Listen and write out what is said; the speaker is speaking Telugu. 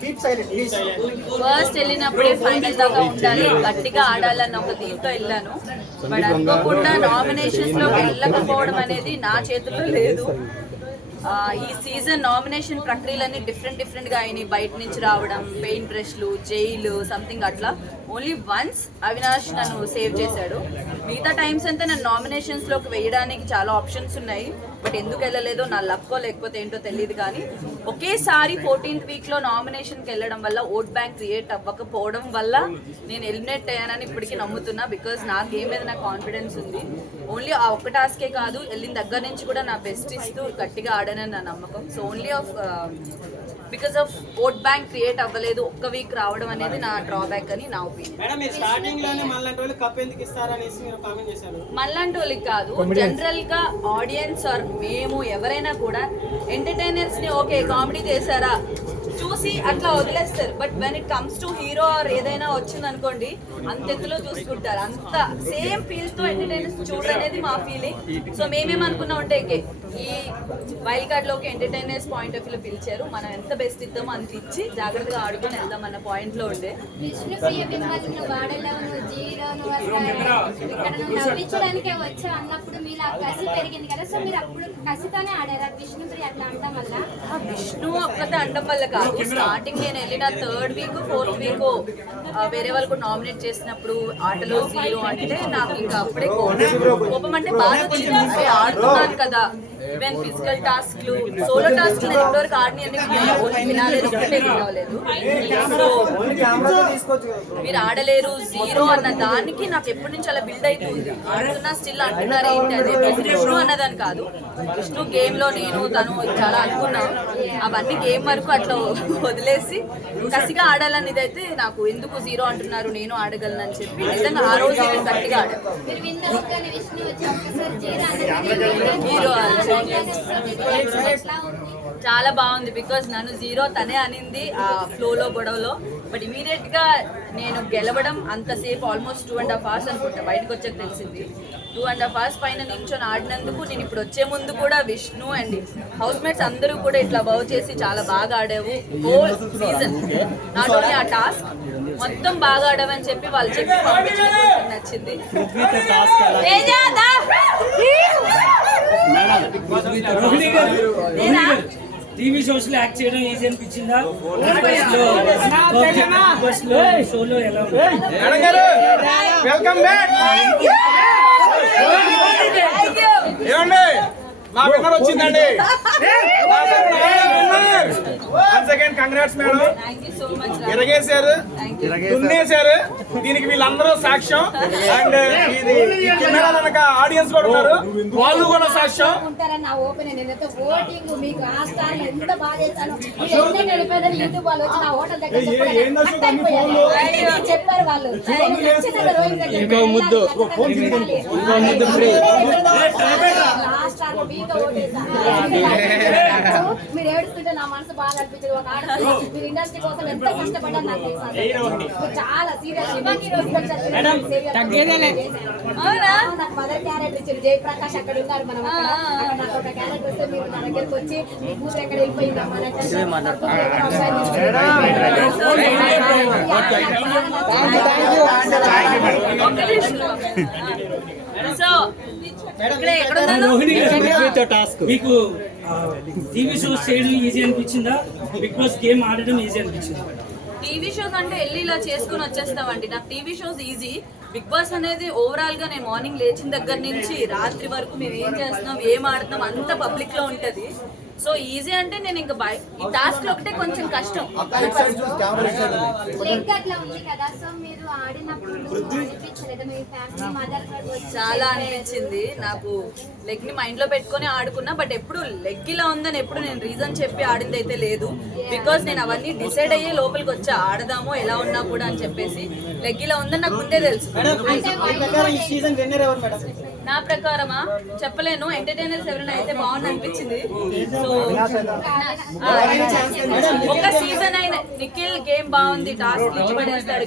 ఫస్ట్ వెళ్ళినప్పుడే ఫైనల్ దాకా ఉండాలి, గట్టిగా ఆడాలన్న ఒక దీంతో వెళ్ళాను. బట్ అనుకోకుండా నామినేషన్స్ లోకి వెళ్ళకపోవడం అనేది నా చేతుల్లో లేదు. ఈ సీజన్ నామినేషన్ ప్రక్రియలన్నీ డిఫరెంట్ గా అయినాయి. బయట నుంచి రావడం, పెయింట్ బ్రష్లు, జైలు సంథింగ్ అట్లా. ఓన్లీ వన్స్ అవినాష్ నన్ను సేవ్ చేశాడు. మిగతా టైమ్స్ అంతా నేను నామినేషన్స్ లోకి వేయడానికి చాలా ఆప్షన్స్ ఉన్నాయి. బట్ ఎందుకు వెళ్ళలేదో నా లక్కో లేకపోతే ఏంటో తెలియదు. కానీ ఒకేసారి 14th వీక్ లో నామినేషన్కి వెళ్ళడం వల్ల ఓట్ బ్యాంక్ క్రియేట్ అవ్వకపోవడం వల్ల నేను ఎలిమినేట్ అయ్యానని ఇప్పటికీ నమ్ముతున్నా. బికాజ్ నా గేమ్ మీద నాకు కాన్ఫిడెన్స్ ఉంది. ఓన్లీ ఆ ఒక్క టాస్కే కాదు, వెళ్ళిన దగ్గర నుంచి కూడా నా బెస్ట్ ఇస్తూ గట్టిగా ఆడానని నా నమ్మకం. So only because of vote bank create అవ్వలేదు, ఒక్క వీక్ రావడం అనేది నా డ్రాబ్యాక్ అని నా ఒపీనియన్. మళ్ళంటి వాళ్ళకి కాదు, జనరల్ గా ఆడియన్స్ ఆర్ మేము ఎవరైనా కూడా ఎంటర్టైనర్స్ ని ఓకే కామెడీ చేశారా చూసి అట్లా వదిలేస్తారు. But when it comes to hero or ఏదైనా వచ్చింది అనుకోండి, అంత ఎత్తులో చూసుకుంటారు. అంత సేమ్ ఫీల్ తో ఎంటర్టైనర్స్ చూడనేది మా ఫీలింగ్. సో మేమేమనుకున్నాం అంటే ఈ వైల్డ్ కార్డ్ లోకి ఎంటర్టైనర్స్ పాయింట్ ఆఫ్ వ్యూలో పిలిచారు, మనం ఎంత బెస్ట్ ఇద్దామో అంత ఇచ్చి జాగ్రత్తగా ఆడుకొని వెళ్దాం అన్న పాయింట్ లో ఉండే. విష్ణు ఒక్కతే అండం వల్ల కాదు, స్టార్టింగ్ నేను వెళ్ళిన 3rd వీక్ 4th వీక్ వేరే వాళ్ళు కూడా నామినేట్ చేసినప్పుడు ఆటలో 0 అంటే నాకు ఇంకా అప్పుడే కోపం అంటే బాగా వచ్చింది. ఆడుతున్నాను కదా, ఈవెన్ ఫిజికల్ టాస్క్లు, సోలో టాస్క్ నేను ఇంతవరకు ఆడిని వినాలేదు, ఒకటే వినలేదు. సో మీరు ఆడలేరు 0 అన్న దానికి నాకు ఎప్పటి నుంచి అలా బిల్డ్ అవుతుంది. ఆడుతున్నా స్టిల్ అంటున్నారు ఏంటి అదే విష్ణు అన్నదని కాదు. విష్ణు గేమ్ లో నేను తను చాలా అనుకున్నాం, అవన్నీ గేమ్ వరకు అట్లా వదిలేసి కసిగా ఆడాలని ఇదైతే నాకు ఎందుకు 0 అంటున్నారు, నేను ఆడగలను అని చెప్పి నిజంగా ఆ రోజు గట్టిగా ఆడాను. హీరో చాలా బాగుంది. బికాజ్ నన్ను 0 తనే అనింది ఆ ఫ్లోలో గొడవలో. బట్ ఇమీడియట్ గా నేను గెలవడం అంతసేపు ఆల్మోస్ట్ 2.5 hours అనుకుంటా, బయటకు వచ్చాక తెలిసింది. 2.5 hours పైన నిల్చొని ఆడినందుకు నేను ఇప్పుడు వచ్చే ముందు కూడా విష్ణు అండ్ హౌస్ మేట్స్ అందరూ కూడా ఇట్లా బౌ చేసి చాలా బాగా ఆడావు హోల్ సీజన్, నాట్ ఓన్లీ ఆ టాస్క్ మొత్తం బాగా ఆడావని చెప్పి వాళ్ళు చెప్పి పంపించడం నచ్చింది. టీవీ షోస్ లో యాక్ట్ చేయడం ఈజీ అనిపించిందా? షోలో ఎలా మా విన్నర్ వచ్చిందండి. కంగ్రాట్స్ మేడం, ఎరగేశారు, దున్నేశారు. దీనికి వీళ్ళందరూ సాక్ష్యం. అండ్ ఇది కెమెరా వెనక ఆడియన్స్ కూడా ఉన్నారు, వాళ్ళు కూడా సాక్ష్యం. ఇంకో ముద్దు మీరు ఏడుస్తుంటే నా మనసు బాగా అనిపించదు. ఒక ఆడపిల్ల మీరు ఇండస్ట్రీ కోసం ఎంత కష్టపడ్డారు నాకు తెలుసు. చాలా సీరియస్ నాకు మదర్ క్యారెక్టర్ ఇచ్చారు. జయప్రకాష్ అక్కడ ఉన్నారు, మనం నాకు ఒక క్యారెక్టర్ వస్తే మీరు నా దగ్గరకు వచ్చి మీ కూతురు ఎక్కడ వెళ్ళిపోయిందమ్మా మీకు టీవీ షోస్ చేయడం ఈజీ అనిపించిందా? బిగ్ బాస్ గేమ్ ఆడడం ఈజీ అనిపించిందా? టీవీ షోస్ అంటే వెళ్ళి ఇలా చేసుకుని వచ్చేస్తామండి. నాకు TV shows easy. Bigg Boss అనేది ఓవరాల్ గా నేను మార్నింగ్ లేచిన దగ్గర నుంచి రాత్రి వరకు మేము ఏం చేస్తున్నాం, ఏం ఆడుతున్నాం అంత పబ్లిక్ లో ఉంటది. సో ఈజీ అంటే నేను ఇంకా ఈ టాస్క్ లో ఒకటే కొంచెం కష్టం. చాలా అనిపించింది నాకు. లెగ్ ని మైండ్ లో పెట్టుకుని ఆడుకున్నా, బట్ ఎప్పుడు లెగ్ ఇలా ఉందని ఎప్పుడు నేను రీజన్ చెప్పి ఆడింది అయితే లేదు. బికాస్ నేను అవన్నీ డిసైడ్ అయ్యే లోపలికి వచ్చా, ఆడదాము ఎలా ఉన్నా కూడా అని చెప్పేసి. లెగ్ ఇలా ఉందని నాకు ముందే తెలుసు. నా ప్రకారమా చెప్పలేను, ఎంటర్టైనర్స్ ఎవరైనా అయితే బాగుంది అనిపించింది. సో ఒక సీజన్ అయిన నిఖిల్ గేమ్ బాగుంది, టాస్క్ ఇచ్చి పడేస్తాడు.